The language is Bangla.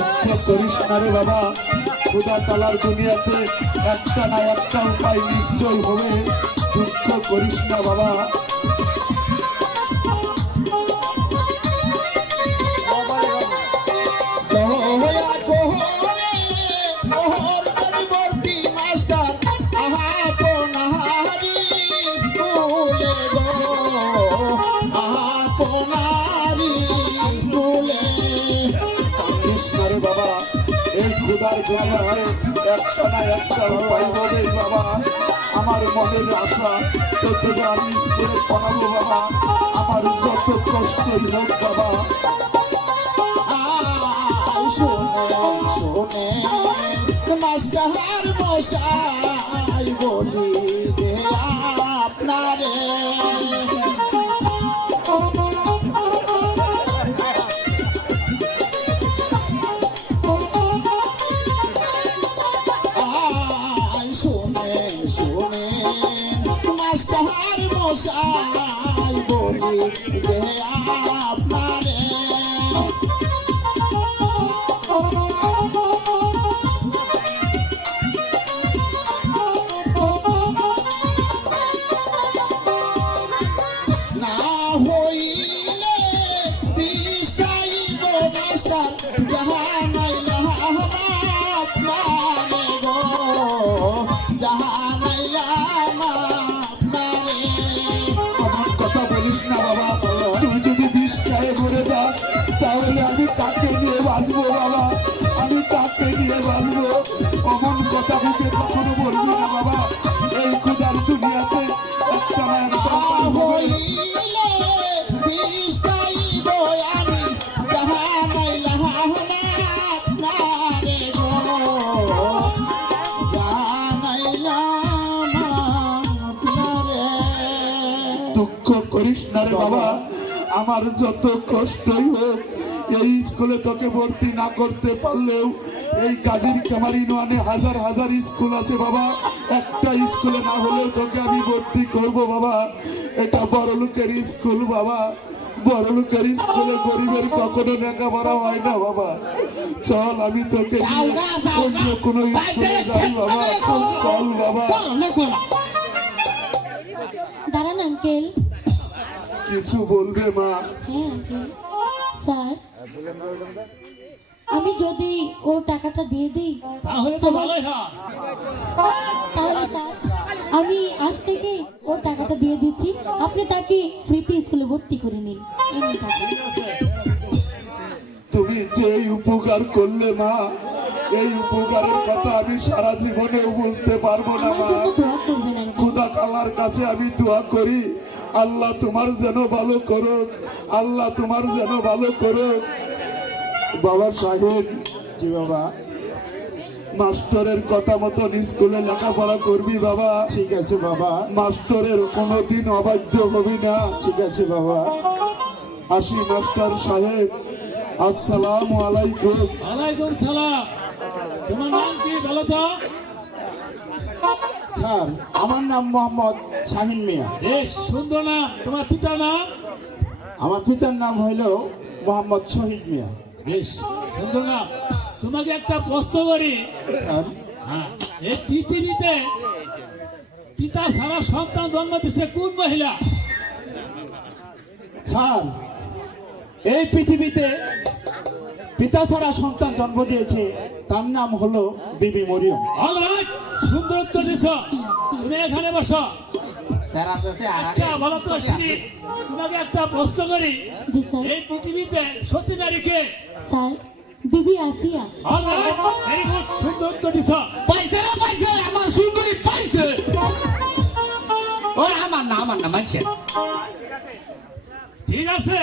দুঃখ করিস না রে বাবা। খোদা তালার দুনিয়াতে একটা না একটা উপায় নিশ্চয় হবে। দুঃখ করিস না বাবা। একটা না একটা উপায় হবে বাবা। আমার মনের আশা, তোকে আমি স্কুলে পড়াবো বাবা, আমার যত কষ্টই হোক বাবা। শোনে শোনে মাস্টার মশাই বলি। মশাই বলি যে আপনারে আমি কাকে নিয়ে বাঁচবো বাবা? আমি কাকে নিয়ে বাঁচবো? অমন কথা মুখে কখনো বলবি না বাবা। এই ক্ষুদার দুনিয়াতে একটা না একটা দুঃখ করিস না রে বাবা। আমার যত কষ্টই হোক এই স্কুলে তোকে ভর্তি না করতে পারলেও এই কাজীর কামারি নোয়ানে হাজার হাজার স্কুল আছে বাবা। একটা স্কুলে না হলেও তোকে আমি ভর্তি করব বাবা। এটা বড় লোকের স্কুল বাবা। বড় লোকের স্কুলে গরিবের কখনো লেখাপড়া হয় না বাবা। চল আমি তোকে অন্য কোনো স্কুলে যাই বাবা। চল বাবা। দাঁড়ান আঙ্কেল। কিছু বলবে মা? হ্যাঁ স্যার আমি যদি ওর টাকাটা দিয়ে দিই তাহলে তো ভালোই হয়। তাহলে স্যার আমি আজ থেকে ওর টাকাটা দিয়ে দিচ্ছি। আপনি তাকে ফ্রিতে স্কুলে ভর্তি করে নিন। এমনি তুমি যে উপকার করলে মা এই উপকারের কথা আমি সারা জীবনে বলতে পারব না মা। খুদা কালার কাছে আমি দোয়া করি। আল্লাহ তোমার যেন ভালো করুক আল্লাহ তোমার যেন ভালো করুক। বাবা সাহেব জি বাবা। মাস্টারের কথা মতো স্কুলে লেখাপড়া করবি বাবা। ঠিক আছে বাবা। মাস্টারের কোনোদিন অবাধ্য হবি না। ঠিক আছে বাবা। আসি মাস্টার সাহেব আসসালামু আলাইকুম। ওয়ালাইকুম সালাম। তোমার নাম কি বলো তো? স্যার আমার নাম মোহাম্মদ শাহিন মিয়া। বেশ সুন্দর নাম। তোমার পিতার নাম? আমার পিতার নাম হইল মোহাম্মদ শহীদ মিয়া। বেশ সুন্দর নাম। তোমাকে একটা প্রশ্ন করি। স্যার? হ্যাঁ এই পৃথিবীতে পিতা সারা সন্তান জন্ম দিচ্ছে কোন মহিলা? স্যার এই পৃথিবীতে পিতা ছাড়া সন্তান জন্ম দিয়েছে তার নাম হলো বিবি মরিয়ম। অলরাইট সুন্দর উত্তর দিছ তুমি এখানে বসো। স্যার আচ্ছা বলো তো শুনি। তোমাকে একটা প্রশ্ন করি। এই পৃথিবীতে সতী নারীকে স্যার বিবি আসিয়া। ভেরি গুড সুন্দর উত্তর দিছ পাইছে না পাইছে? আমার সুন্দরী পাইছে। ওই আমার না আমার না মাইছে ঠিক আছে।